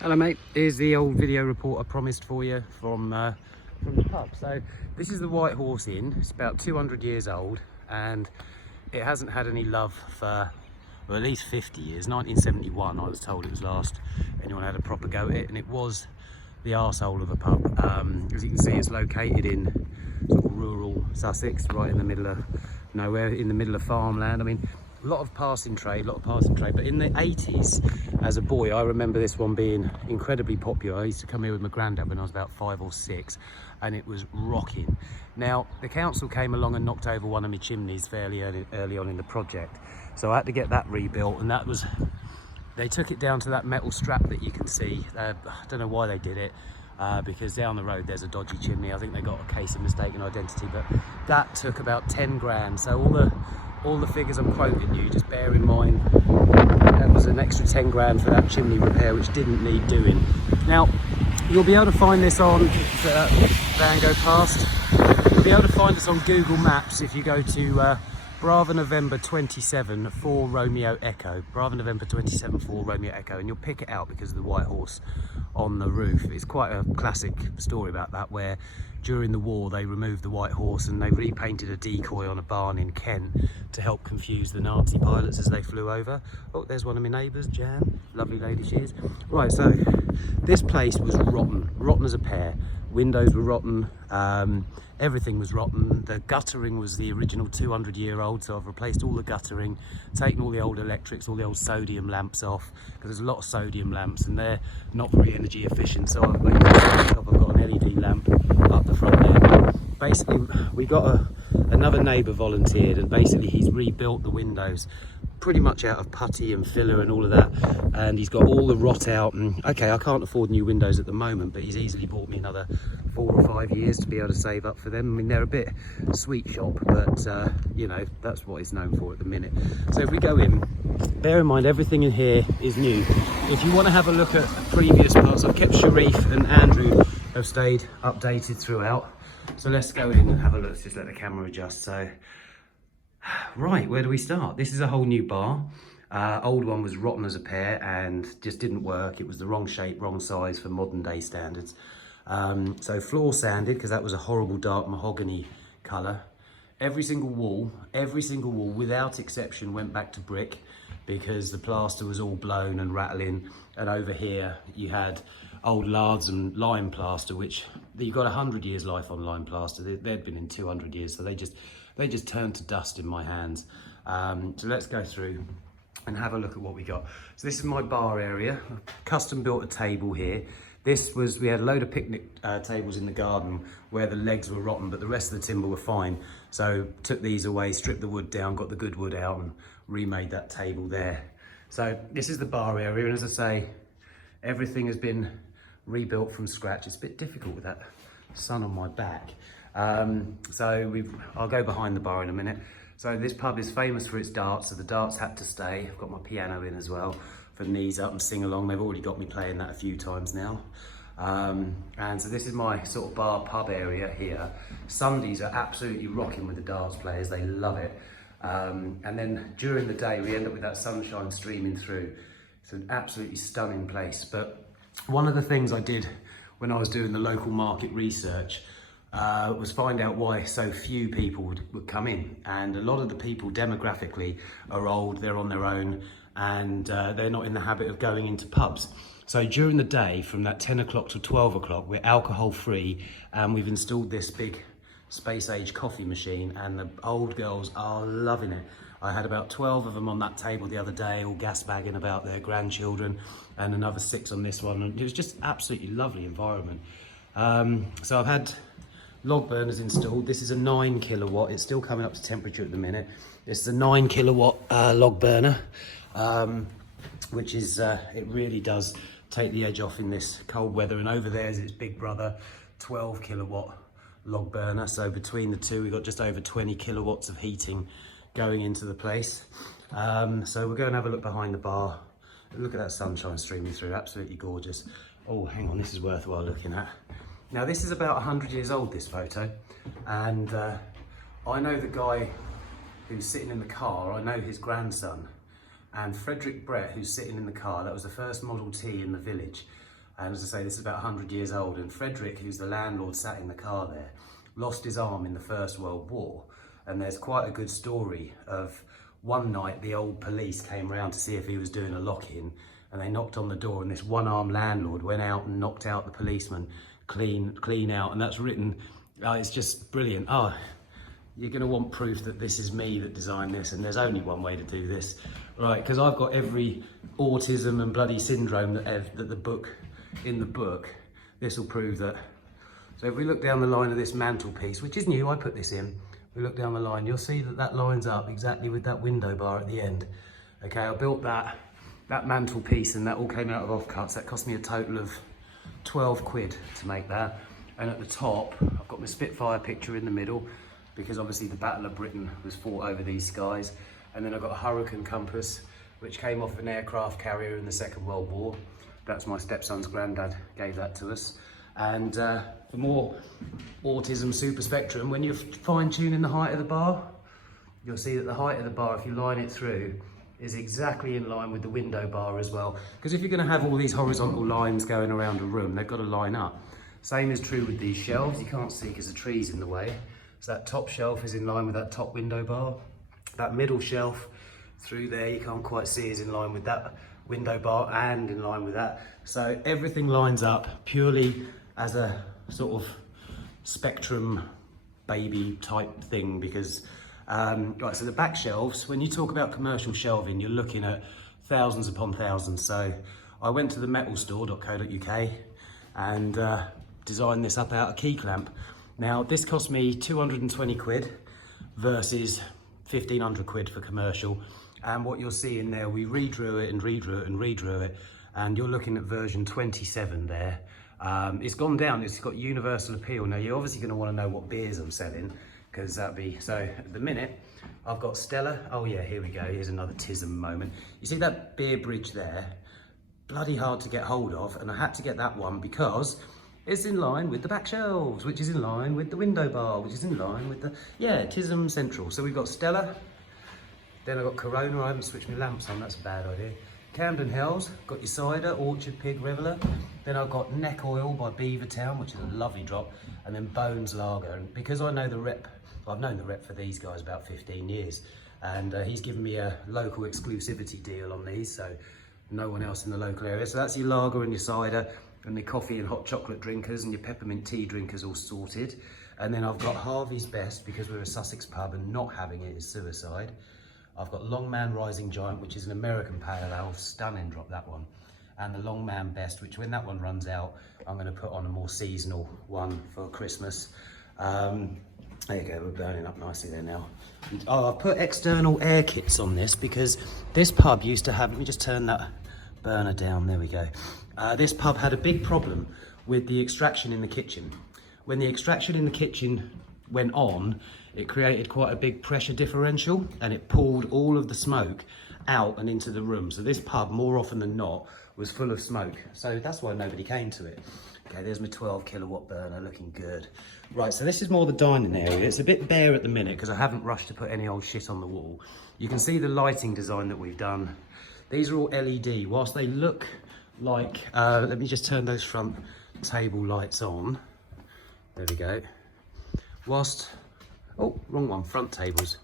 Hello mate, here's the old video report I promised for you from the pub. So this is the White Horse Inn. It's about 200 years old and it hasn't had any love for well, at least 50 years. 1971 I was told it was last anyone had a proper go at it, and it was the arsehole of a pub. As you can see, it's located in sort of rural Sussex, right in the middle of nowhere, in the middle of farmland. I mean, a lot of passing trade, but in the 80s, as a boy, I remember this one being incredibly popular. I used to come here with my granddad when I was about 5 or 6, and it was rocking. Now, the council came along and knocked over one of my chimneys fairly early on in the project, so I had to get that rebuilt, and that was, they took it down to that metal strap that you can see. I don't know why they did it, because down the road there's a dodgy chimney. I think they got a case of mistaken identity, but that took about 10 grand. So all the figures I'm quoting you, just bear in mind that was an extra 10 grand for that chimney repair, which didn't need doing. Now, you'll be able to find this on van go past. You'll be able to find this on Google Maps if you go to Bravo November 27 4 Romeo Echo. Bravo November 27 4 Romeo Echo, and you'll pick it out because of the white horse on the roof. It's quite a classic story about that, where during the war they removed the white horse and they repainted a decoy on a barn in Kent to help confuse the Nazi pilots as they flew over. Oh, there's one of my neighbours, Jan, lovely lady she is. Right, so this place was rotten as a pear. Windows were rotten, everything was rotten. The guttering was the original 200-year-old, so I've replaced all the guttering, taken all the old electrics, all the old sodium lamps off, because there's a lot of sodium lamps and they're not very energy efficient. So I've got an LED lamp up the front there. Basically, we got another neighbour volunteered, and basically he's rebuilt the windows pretty much out of putty and filler and all of that, and he's got all the rot out. And okay, I can't afford new windows at the moment, but he's easily bought me another 4 or 5 years to be able to save up for them. I mean, they're a bit sweet shop, but you know, that's what it's known for at the minute. So if we go in, bear in mind everything in here is new. If you want to have a look at previous parts, I've kept Sharif and Andrew have stayed updated throughout. So let's go in and have a look. Let's just let the camera adjust. So right, where do we start? This is a whole new bar. Old one was rotten as a pear and just didn't work. It was the wrong shape, wrong size for modern day standards. So floor sanded, because that was a horrible dark mahogany colour. Every single wall without exception went back to brick, because the plaster was all blown and rattling. And over here you had old lards and lime plaster, which you got 100 years life on lime plaster. They'd been in 200 years, so they just turned to dust in my hands. So let's go through and have a look at what we got. So this is my bar area. I've custom built a table here. We had a load of picnic tables in the garden where the legs were rotten, but the rest of the timber were fine. So took these away, stripped the wood down, got the good wood out, and remade that table there. So this is the bar area, and as I say, everything has been rebuilt from scratch. It's a bit difficult with that sun on my back. I'll go behind the bar in a minute. So this pub is famous for its darts, so the darts had to stay. I've got my piano in as well for knees up and sing along. They've already got me playing that a few times now. And so this is my sort of bar pub area here. Sundays are absolutely rocking with the darts players, they love it. And then during the day we end up with that sunshine streaming through. It's an absolutely stunning place. But one of the things I did when I was doing the local market research was find out why so few people would come in. And a lot of the people demographically are old, they're on their own, and they're not in the habit of going into pubs. So during the day, from that 10 o'clock to 12 o'clock, we're alcohol free, and we've installed this big space age coffee machine, and the old girls are loving it. I had about 12 of them on that table the other day, all gas bagging about their grandchildren, and another 6 on this one. And it was just absolutely lovely environment. So I've had log burners installed. This is a 9 kilowatt. It's still coming up to temperature at the minute. This is a 9 kilowatt log burner, which is, it really does take the edge off in this cold weather. And over there is its big brother, 12 kilowatt log burner. So between the two, we've got just over 20 kilowatts of heating going into the place. So we'll go and have a look behind the bar. Look at that sunshine streaming through, absolutely gorgeous. Oh, hang on, this is worthwhile looking at. Now this is about 100 years old, this photo, and I know the guy who's sitting in the car. I know his grandson, And Frederick Brett, who's sitting in the car, that was the first Model T in the village. And as I say, this is about 100 years old. And Frederick, who's the landlord, sat in the car there, lost his arm in the First World War. And there's quite a good story of one night the old police came round to see if he was doing a lock-in, and they knocked on the door, and this one-armed landlord went out and knocked out the policeman clean out. And that's written, it's just brilliant. Oh, you're going to want proof that this is me that designed this, and there's only one way to do this, right? Because I've got every autism and bloody syndrome that the book, in the book, this will prove that. So if we look down the line of this mantelpiece, which is new, I put this in, we look down the line, you'll see that that lines up exactly with that window bar at the end. Okay, I built that mantelpiece, and that all came out of offcuts. That cost me a total of 12 quid to make that. And at the top, I've got my Spitfire picture in the middle, because obviously the Battle of Britain was fought over these skies. And then I've got a Hurricane compass, which came off an aircraft carrier in the Second World War. That's my stepson's granddad gave that to us. And for more autism super spectrum, when you're fine tuning the height of the bar, you'll see that the height of the bar, if you line it through, is exactly in line with the window bar as well. Because if you're going to have all these horizontal lines going around a room, they've got to line up. Same is true with these shelves. You can't see because the tree's in the way. So that top shelf is in line with that top window bar. That middle shelf through there, you can't quite see, is in line with that window bar and in line with that. So everything lines up purely as a sort of spectrum baby type thing, because right, so the back shelves, when you talk about commercial shelving, you're looking at thousands upon thousands. So I went to the metalstore.co.uk and designed this up out of key clamp. Now this cost me 220 quid versus 1,500 quid for commercial. And what you'll see in there, we redrew it and redrew it and redrew it, and you're looking at version 27 there. It's gone down, it's got universal appeal. Now you're obviously going to want to know what beers I'm selling, because that'd be, so at the minute I've got Stella. Oh yeah, here we go, here's another TISM moment. You see that beer bridge there? Bloody hard to get hold of, and I had to get that one because it's in line with the back shelves, which is in line with the window bar, which is in line with the, yeah, TISM Central. So we've got Stella, then I've got Corona. I haven't switched my lamps on, that's a bad idea. Camden Hells, got your cider, Orchard Pig Reveller. Then I've got Neck Oil by Beavertown, which is a lovely drop. And then Bones Lager. And because I know the rep, I've known the rep for these guys about 15 years. And he's given me a local exclusivity deal on these, so no one else in the local area. So that's your lager and your cider, and the coffee and hot chocolate drinkers, and your peppermint tea drinkers all sorted. And then I've got Harvey's Best, because we're a Sussex pub and not having it is suicide. I've got Longman Rising Giant, which is an American pale ale, stunning drop, that one. And the Longman Best, which when that one runs out, I'm going to put on a more seasonal one for Christmas. There you go, we're burning up nicely there now. Oh, I've put external air kits on this because this pub used to have, let me just turn that burner down, there we go. This pub had a big problem with the extraction in the kitchen. When the extraction in the kitchen went on, it created quite a big pressure differential, and it pulled all of the smoke out and into the room. So this pub, more often than not, was full of smoke. So that's why nobody came to it. Okay, there's my 12 kilowatt burner, looking good. Right, so this is more the dining area. It's a bit bare at the minute because I haven't rushed to put any old shit on the wall. You can see the lighting design that we've done. These are all LED. Whilst they look like, let me just turn those front table lights on. There we go. Whilst, oh, wrong one, front tables,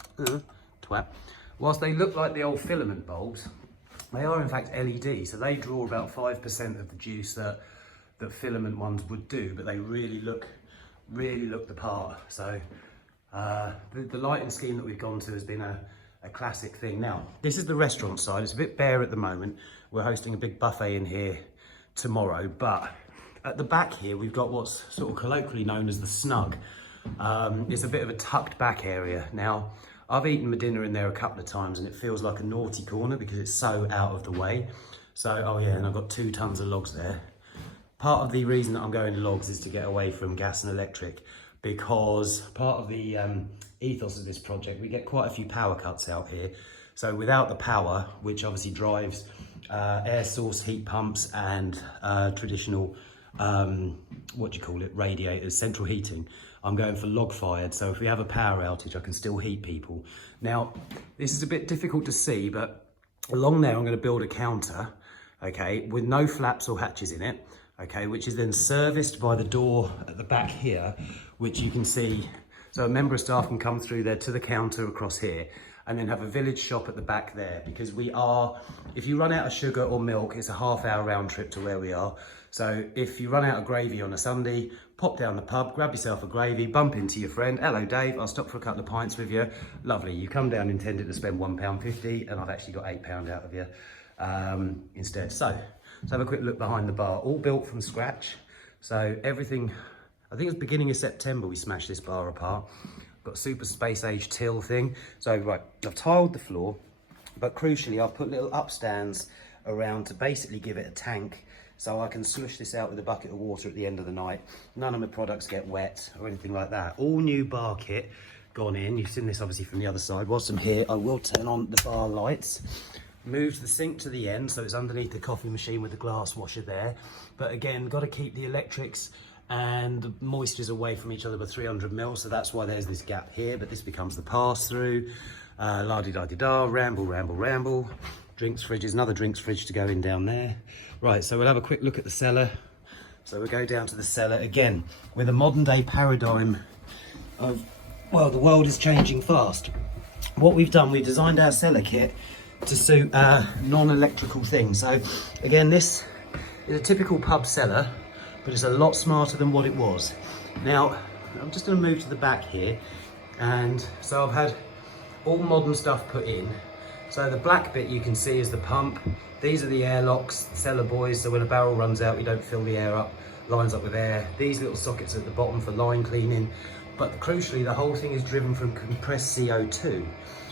twat. Whilst they look like the old filament bulbs, they are in fact LED, so they draw about 5% of the juice that filament ones would do, but they really look the part. So the lighting scheme that we've gone to has been a classic thing. Now, this is the restaurant side. It's a bit bare at the moment. We're hosting a big buffet in here tomorrow, but at the back here, we've got what's sort of colloquially known as the snug. It's a bit of a tucked back area. Now, I've eaten my dinner in there a couple of times and it feels like a naughty corner because it's so out of the way. So, oh yeah, and I've got 2 tons of logs there. Part of the reason that I'm going to logs is to get away from gas and electric, because part of the ethos of this project, we get quite a few power cuts out here. So without the power, which obviously drives air source heat pumps and traditional, radiators, central heating, I'm going for log fired. So if we have a power outage, I can still heat people. Now, this is a bit difficult to see, but Along there, I'm going to build a counter, okay, with no flaps or hatches in it, okay, which is then serviced by the door at the back here, which you can see. So a member of staff can come through there to the counter across here, and then have a village shop at the back there, because we are, if you run out of sugar or milk, it's a half-hour round trip to where we are. So if you run out of gravy on a Sunday, pop down the pub, grab yourself a gravy, bump into your friend. Hello, Dave, I'll stop for a couple of pints with you. Lovely, you come down intended to spend £1.50, and I've actually got £8 out of you instead. So let's have a quick look behind the bar. All built from scratch. So everything, I think it was beginning of September we smashed this bar apart. Got a super space age till thing. So right, I've tiled the floor, but crucially I've put little upstands around to basically give it a tank, so I can slush this out with a bucket of water at the end of the night. None of my products get wet or anything like that. All new bar kit gone in. You've seen this obviously from the other side. Whilst I'm here, I will turn on the bar lights. Moved the sink to the end, so it's underneath the coffee machine with the glass washer there. But again, got to keep the electrics and the moistures away from each other with 300 mil, so that's why there's this gap here, but this becomes the pass-through. La-di-da-di-da, ramble, ramble, ramble. Drinks fridges, another drinks fridge to go in down there. Right, so we'll have a quick look at the cellar. So we'll go down to the cellar again with a modern day paradigm of, well, the world is changing fast. What we've done, we've designed our cellar kit to suit non-electrical things. So again, this is a typical pub cellar, but it's a lot smarter than what it was. Now, I'm just gonna move to the back here. And so I've had all modern stuff put in. So the black bit you can see is the pump. These are the airlocks, cellar buoys, so when a barrel runs out, we don't fill the air up, lines up with air. These little sockets at the bottom for line cleaning. But crucially, the whole thing is driven from compressed CO2.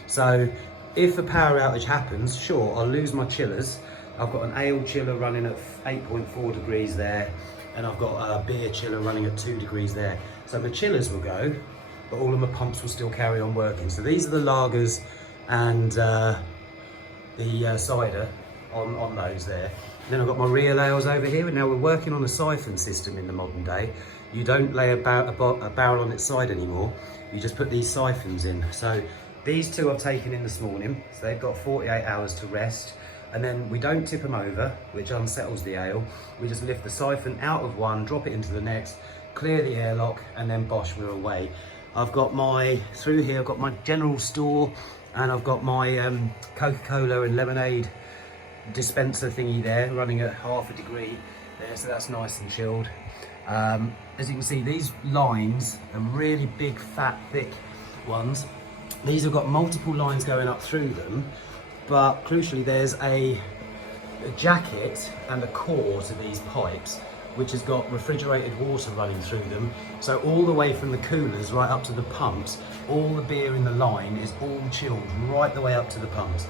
So if a power outage happens, sure, I'll lose my chillers. I've got an ale chiller running at 8.4 degrees there, and I've got a beer chiller running at 2 degrees there. So my chillers will go, but all of my pumps will still carry on working. So these are the lagers and the cider on those there. And then I've got my real ales over here, and now we're working on a siphon system in the modern day. You don't lay a barrel on its side anymore. You just put these siphons in. So these two I've taken in this morning, so they've got 48 hours to rest. And then we don't tip them over, which unsettles the ale. We just lift the siphon out of one, drop it into the next, clear the airlock, and then bosh, we're away. I've got through here, I've got my general store, and I've got my Coca-Cola and lemonade dispenser thingy there, running at 0.5 degree there, so that's nice and chilled. As you can see, these lines are really big, fat, thick ones. These have got multiple lines going up through them, but crucially there's a jacket and a core to these pipes, which has got refrigerated water running through them. So all the way from the coolers right up to the pumps, all the beer in the line is all chilled right the way up to the pumps.